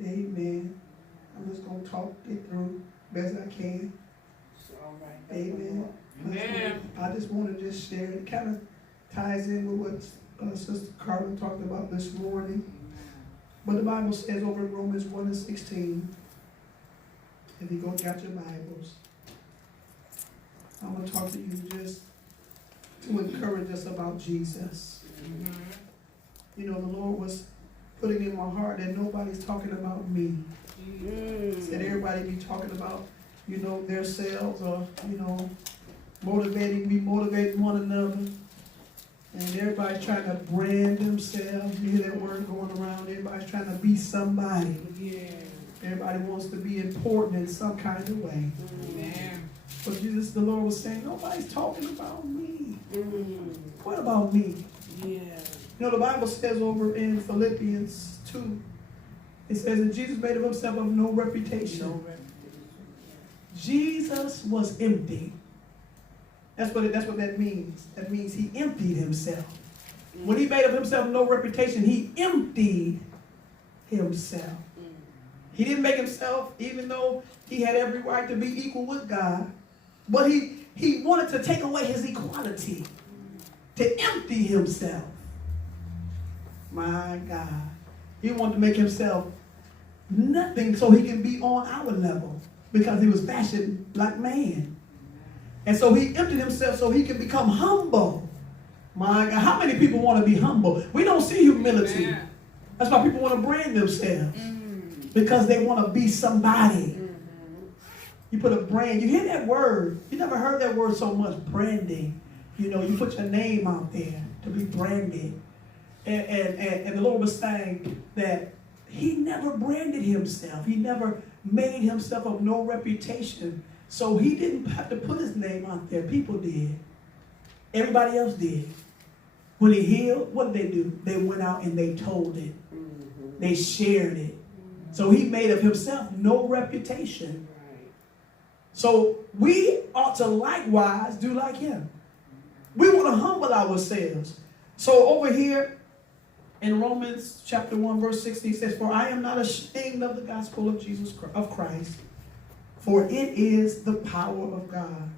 Amen. I'm just going to it through best I can. All right. Amen. Amen. I just want to just share. It kind of ties in with what Sister Carla talked about this morning. But the Bible says over in Romans 1:16, if you got your Bibles, I want to talk to you just to encourage us about Jesus. You know, the Lord was putting in my heart that nobody's talking about me. Said everybody be talking about, you know, their selves or, you know, we motivate one another. And everybody's trying to brand themselves. You hear that word going around. Everybody's trying to be somebody. Yeah. Everybody wants to be important in some kind of way. Amen. But Jesus, the Lord was saying, nobody's talking about me. What about me? Yeah. You know, the Bible says over in Philippians 2, it says that Jesus made of himself of no reputation. Jesus was empty. That's what that means. That means he emptied himself. When he made of himself no reputation, he emptied himself. He didn't make himself, even though he had every right to be equal with God, but he wanted to take away his equality, to empty himself. My God. He wanted to make himself nothing so he can be on our level, because he was fashioned like man. And so he emptied himself so he can become humble. My God, how many people want to be humble? We don't see humility. Amen. That's why people want to brand themselves. Because they want to be somebody. You put a brand, you hear that word. You never heard that word so much, branding. You know, you put your name out there to be branded. And the Lord was saying that he never branded himself. He never made himself of no reputation. So he didn't have to put his name out there. People did. Everybody else did. When he healed, what did they do? They went out and they told it. They shared it. So he made of himself no reputation. So we ought to likewise do like him. We want to humble ourselves. So over here in Romans chapter 1 verse 16 says, "For I am not ashamed of the gospel of Jesus of Christ, for it is the power of God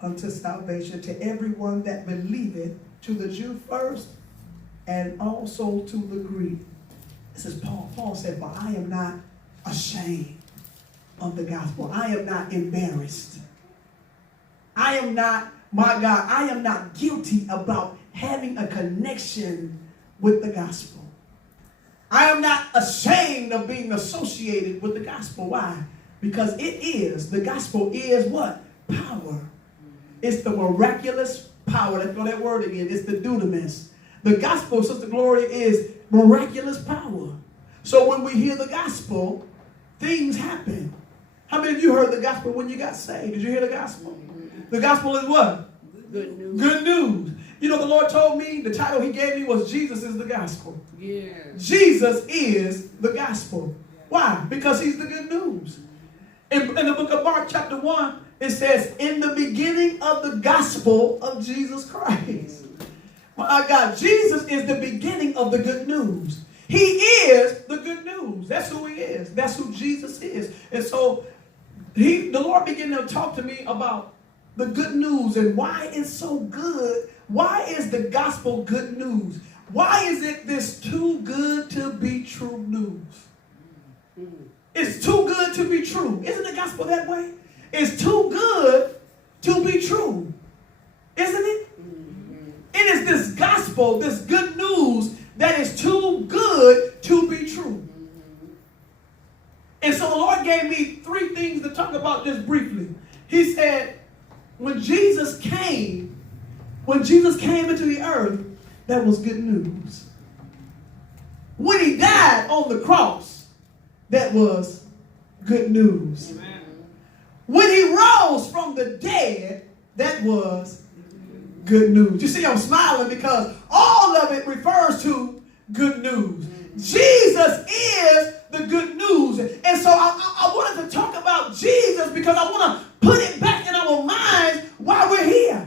unto salvation to everyone that believeth, to the Jew first, and also to the Greek." This is Paul. Paul said, "For I am not ashamed of the gospel. I am not embarrassed. I am not, my God, I am not guilty about having a connection with the gospel. I am not ashamed of being associated with the gospel." Why? Because the gospel is what? Power. It's the miraculous power. Let's go that word again. It's the dunamis. The gospel, Sister Gloria, is miraculous power. So when we hear the gospel, things happen. How many of you heard the gospel when you got saved? Did you hear the gospel? The gospel is what? Good news. Good news. You know, the Lord told me, the title he gave me was Jesus is the gospel. Yeah. Jesus is the gospel. Why? Because he's the good news. In the book of Mark chapter 1, it says, "In the beginning of the gospel of Jesus Christ." My God, Jesus is the beginning of the good news. He is the good news. That's who he is. That's who Jesus is. And so the Lord began to talk to me about the good news and why it's so good. Why is the gospel good news? Why is it this too good to be true news? It's too good to be true. Isn't the gospel that way? It's too good to be true. Isn't it? It is this gospel, this good news, that is too good to be true. And so the Lord gave me 3 things to talk about just briefly. He said, when Jesus came into the earth, that was good news. When he died on the cross, that was good news. Amen. When he rose from the dead, that was good news. You see, I'm smiling because all of it refers to good news. Jesus is the good news. And so I wanted to talk about Jesus because I want to put it back in our minds why we're here.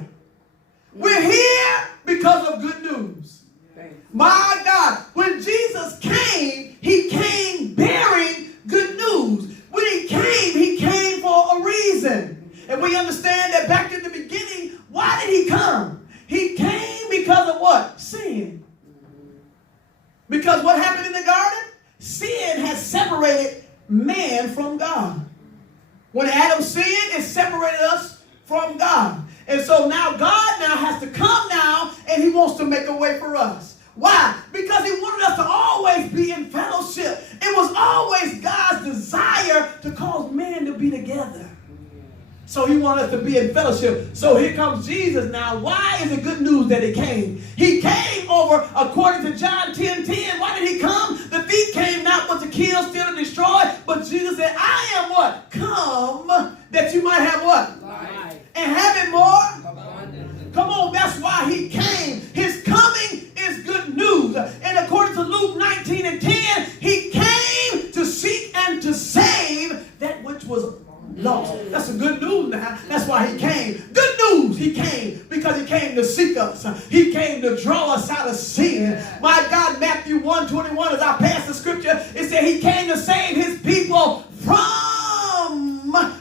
We're here because of good news. My God, when Jesus came, he came bearing Because what happened in the garden? Sin has separated man from God. When Adam sinned, it separated us from God. And so now God now has to come now, and he wants to make a way for us. Why? Because he wanted us to always be in fellowship. It was always God's desire to cause man to be together. So he wanted us to be in fellowship. So here comes Jesus now. Why is it good news that he came? He came over, according to John 10:10. Why did he come? The thief came not but to kill, steal, and destroy. But Jesus said, I am what? Come that you might have what? Life. And have it more? Abundantly. Come on, that's why he came. His coming is good news. And according to Luke 19:10, he came to seek and to save that which was lost. That's some good news now. That's why he came. Good news, he came because he came to seek us. He came to draw us out of sin. My God, Matthew 1:21, as I pass the scripture, it said he came to save his people from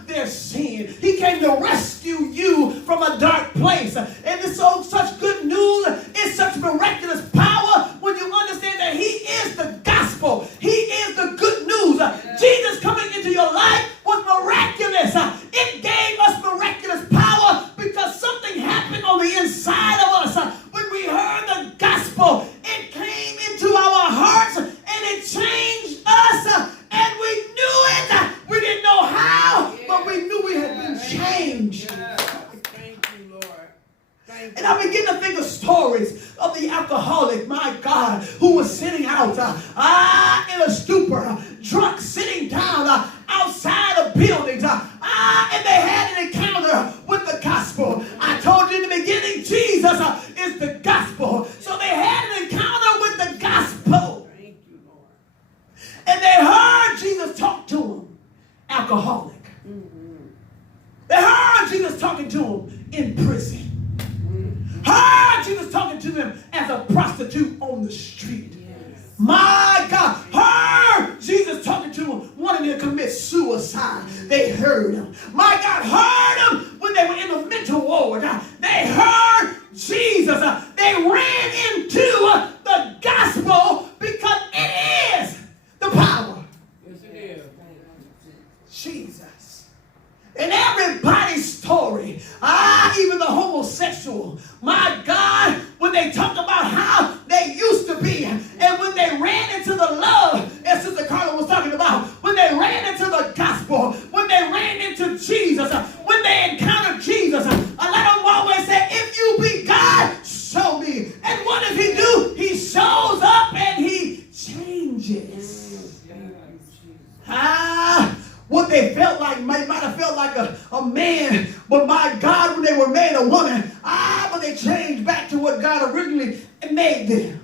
their sin. He came to rescue you from a dark place. And it's so such good news. It's such miraculous power when you understand that he is the gospel. He is the good news. Jesus coming into your life was miraculous. It gave us miraculous power because something happened on the inside of us. When we heard the gospel, it came into our hearts and it changed us. And we knew it. We didn't know how, but we knew we had been changed. Thank you, Lord. Thank you. And I begin to think of stories of the alcoholic, my God, who was sitting out in a stupor, drunk, sitting down outside of buildings. And they had an encounter with the gospel. I told you in the beginning, Jesus is the gospel. So they had an encounter with the gospel. Thank you, Lord. And they heard Jesus talk to them, alcoholic. They heard Jesus talking to them in prison. Heard Jesus talking to them as a prostitute on the street. Yes. My God, heard Jesus talking to them wanting to commit suicide. They heard him. My God, heard him when they were in the mental ward. They heard Jesus. They ran into the gospel because it is the power. Yes, it is. Jesus. In everybody's story, even the homosexual, my God, when they talk about how they used to be, and when they ran into the love, as Sister Carla was talking about, when they ran into the gospel, when they ran into Jesus, when they encountered Jesus, a lot of them always say, if you be God, show me. And what does he do? He shows up and he changes. What they felt like might have felt like a man, but my God, when they were made a woman, but they changed back to what God originally made them.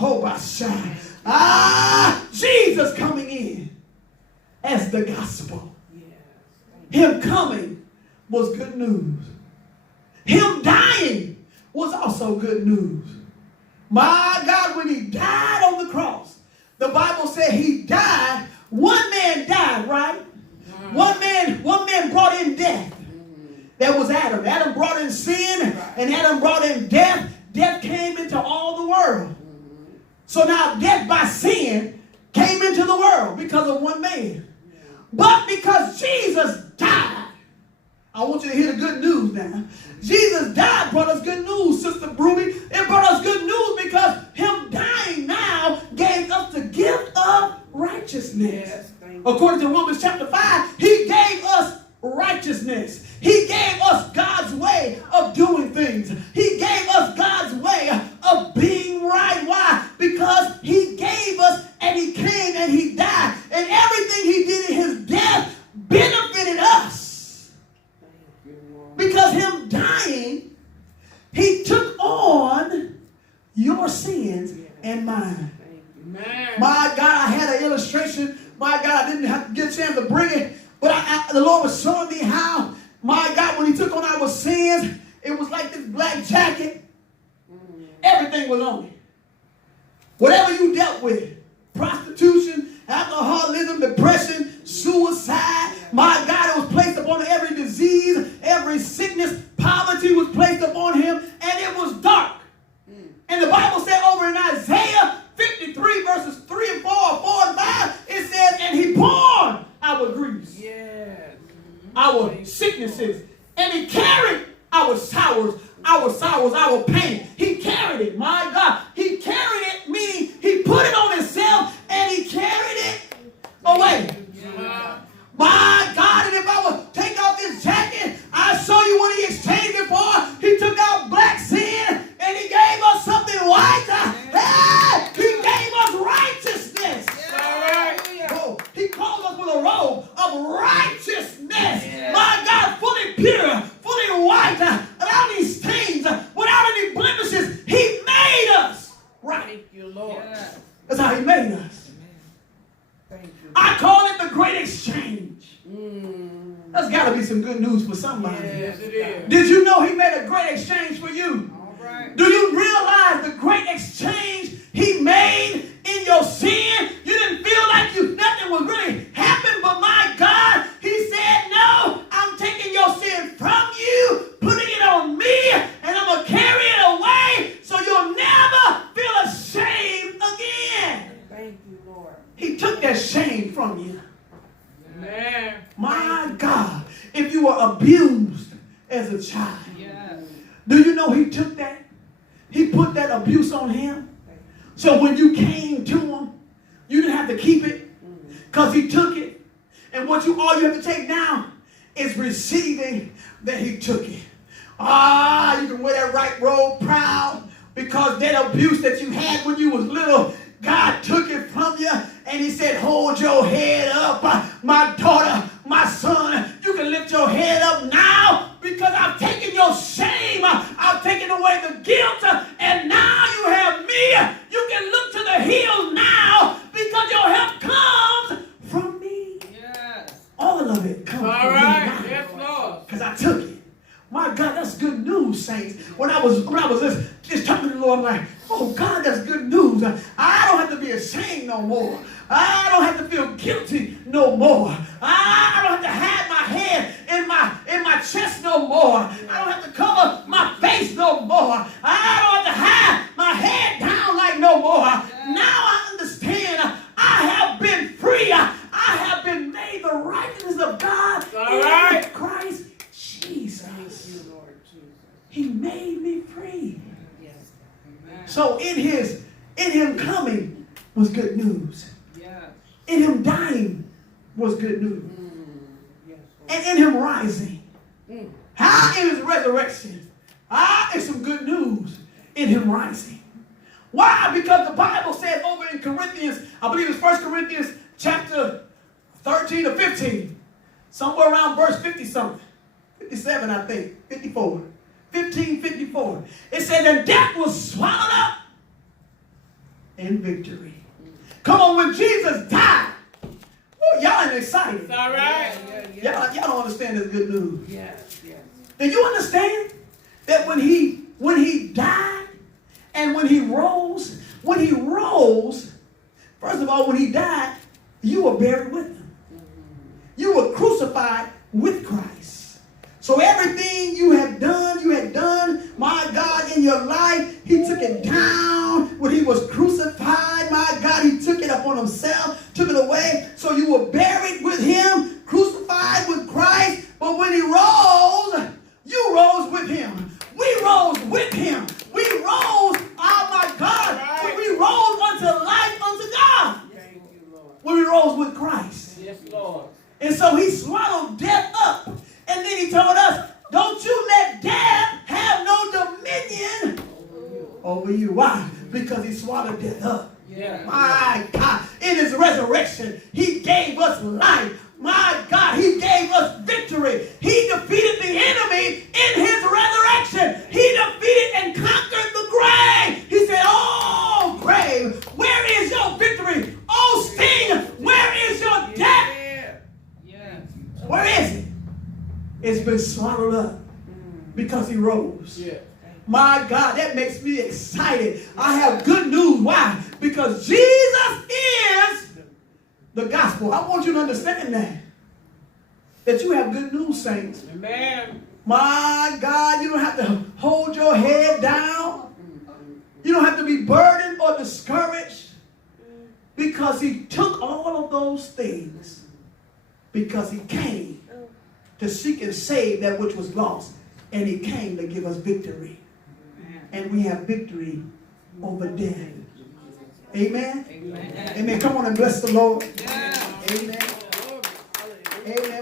Oh, my son. Jesus coming in as the gospel. Him coming was good news. Him dying was also good news. My God, when he died on the cross, the Bible said he died. One man died, right? One man brought in death. That was Adam. Adam brought in sin, and Adam brought in death. Death came into all the world. So now death by sin came into the world because of one man. But because Jesus died, I want you to hear the good news now. Jesus died, brought us good news, Sister Bruni. It brought us good news because him dying now gave us the gift of righteousness. Yes, according to Romans chapter 5, he gave us righteousness. He gave us God's way of doing things. He gave us God's way of being right. Why? Because he gave us and he came and he died. And everything he did in his death benefited us. Because him dying, he took on your sins and mine. My God, I had an illustration. My God, I didn't have to get a chance to bring it. But the Lord was showing me how, my God, when he took on our sins, it was like this black jacket. Everything was on it. Whatever you dealt with, prostitution, alcoholism, depression, suicide, my God, it was placed upon every disease, every sickness. Poverty was placed upon him, and it was dark. And the Bible said over in Isaiah 53 sicknesses, and he carried our sorrows, our pain. He carried it. My God, he carried it, meaning he put it on himself and he carried it away. My God, and if I would take off this jacket, I'll show you what he exchanged it for. He took out black sin and he gave us something white. Hey, he gave us righteousness. Oh, he called us with a robe of righteousness. My God, fully pure, fully white, without any stains, without any blemishes. He made us right. Thank you, Lord. That's how he made us. Thank you. I call it the great exchange. That's got to be some good news for somebody. Yes, it is. Did you know he made a great exchange for you? All right. Do you realize the great exchange he made in your sin? You didn't feel like nothing was really happening, but my God, he said, no, I'm taking your sin from you, putting it on me, and I'm going to carry it away so you'll never feel ashamed again. Thank you, Lord. He took that shame from you. Amen. My God, if you were abused as a child, Yes. do you know he took that? He put that abuse on him. So when you came to him, you didn't have to keep it because he took it. And all you have to take now is receiving that he took it. You can wear that right robe proud because that abuse that you had when you was little, God took it from you and he said, hold your head up, my daughter, my son. You can lift your head up now because I've taken your shame. I've taken away the guilt, and now you have me. You can look to the hills now because your help comes from me. Yes. All of it comes All from right. me now. Yes, Lord. Because I took it. My God, that's good news, saints. When I was just talking to the Lord, I'm like, oh God, that's good news. I don't have to be ashamed no more. I don't have to feel guilty no more. I don't have to hide my head in my chest no more. I don't have to cover my face no more. I don't have to hide my head down like no more. Now I understand. I have been free. I have been made the righteousness of God All right. in Christ Jesus. Thank you, Lord Jesus. He made me free. Yes. Amen. So in him coming was good news. Yes. In him dying was good news. Yes. And in him rising. Mm. How in his resurrection? It's some good news in him rising. Why? Because the Bible says over in Corinthians, I believe it's 1 Corinthians chapter 13 or 15, somewhere around verse 50 something. 57, I think. 54. 15:54. It said that death was swallowed up in victory. Come on, when Jesus died, y'all ain't excited. It's all right. Y'all don't understand this good news. Yes. Yes. Do you understand that when he died and when he rose, first of all, when he died, you were buried with him. You were crucified with Christ. So everything you had done, my God, in your life, he took it down when he was crucified. My God, he took it upon himself, took it away. So you were buried with him, crucified with Christ. But when he rose, you rose with him. We rose with him. We rose, oh my God, Right. we rose unto life unto God. Thank you, Lord. When we rose with Christ. Yes, Lord. And so he swallowed death up. And then he told us, don't you let death have no dominion over you. Why? Because he swallowed death up. Yeah. My God, in his resurrection, he gave us life. My God, he gave us victory. He defeated the enemy in his resurrection. He defeated and conquered the grave. He said, oh, grave, where is your victory? Oh, sting, where is your death? Yeah. Yes. Where is it? It's been swallowed up because he rose. Yeah. My God, that makes me excited. I have good news. Why? Because Jesus is the gospel. I want you to understand that you have good news, saints. Amen. My God, you don't have to hold your head down. You don't have to be burdened or discouraged because he took all of those things because he came to seek and save that which was lost. And he came to give us victory. And we have victory over death. Amen? Amen. Amen. Come on and bless the Lord. Yeah. Amen. Amen.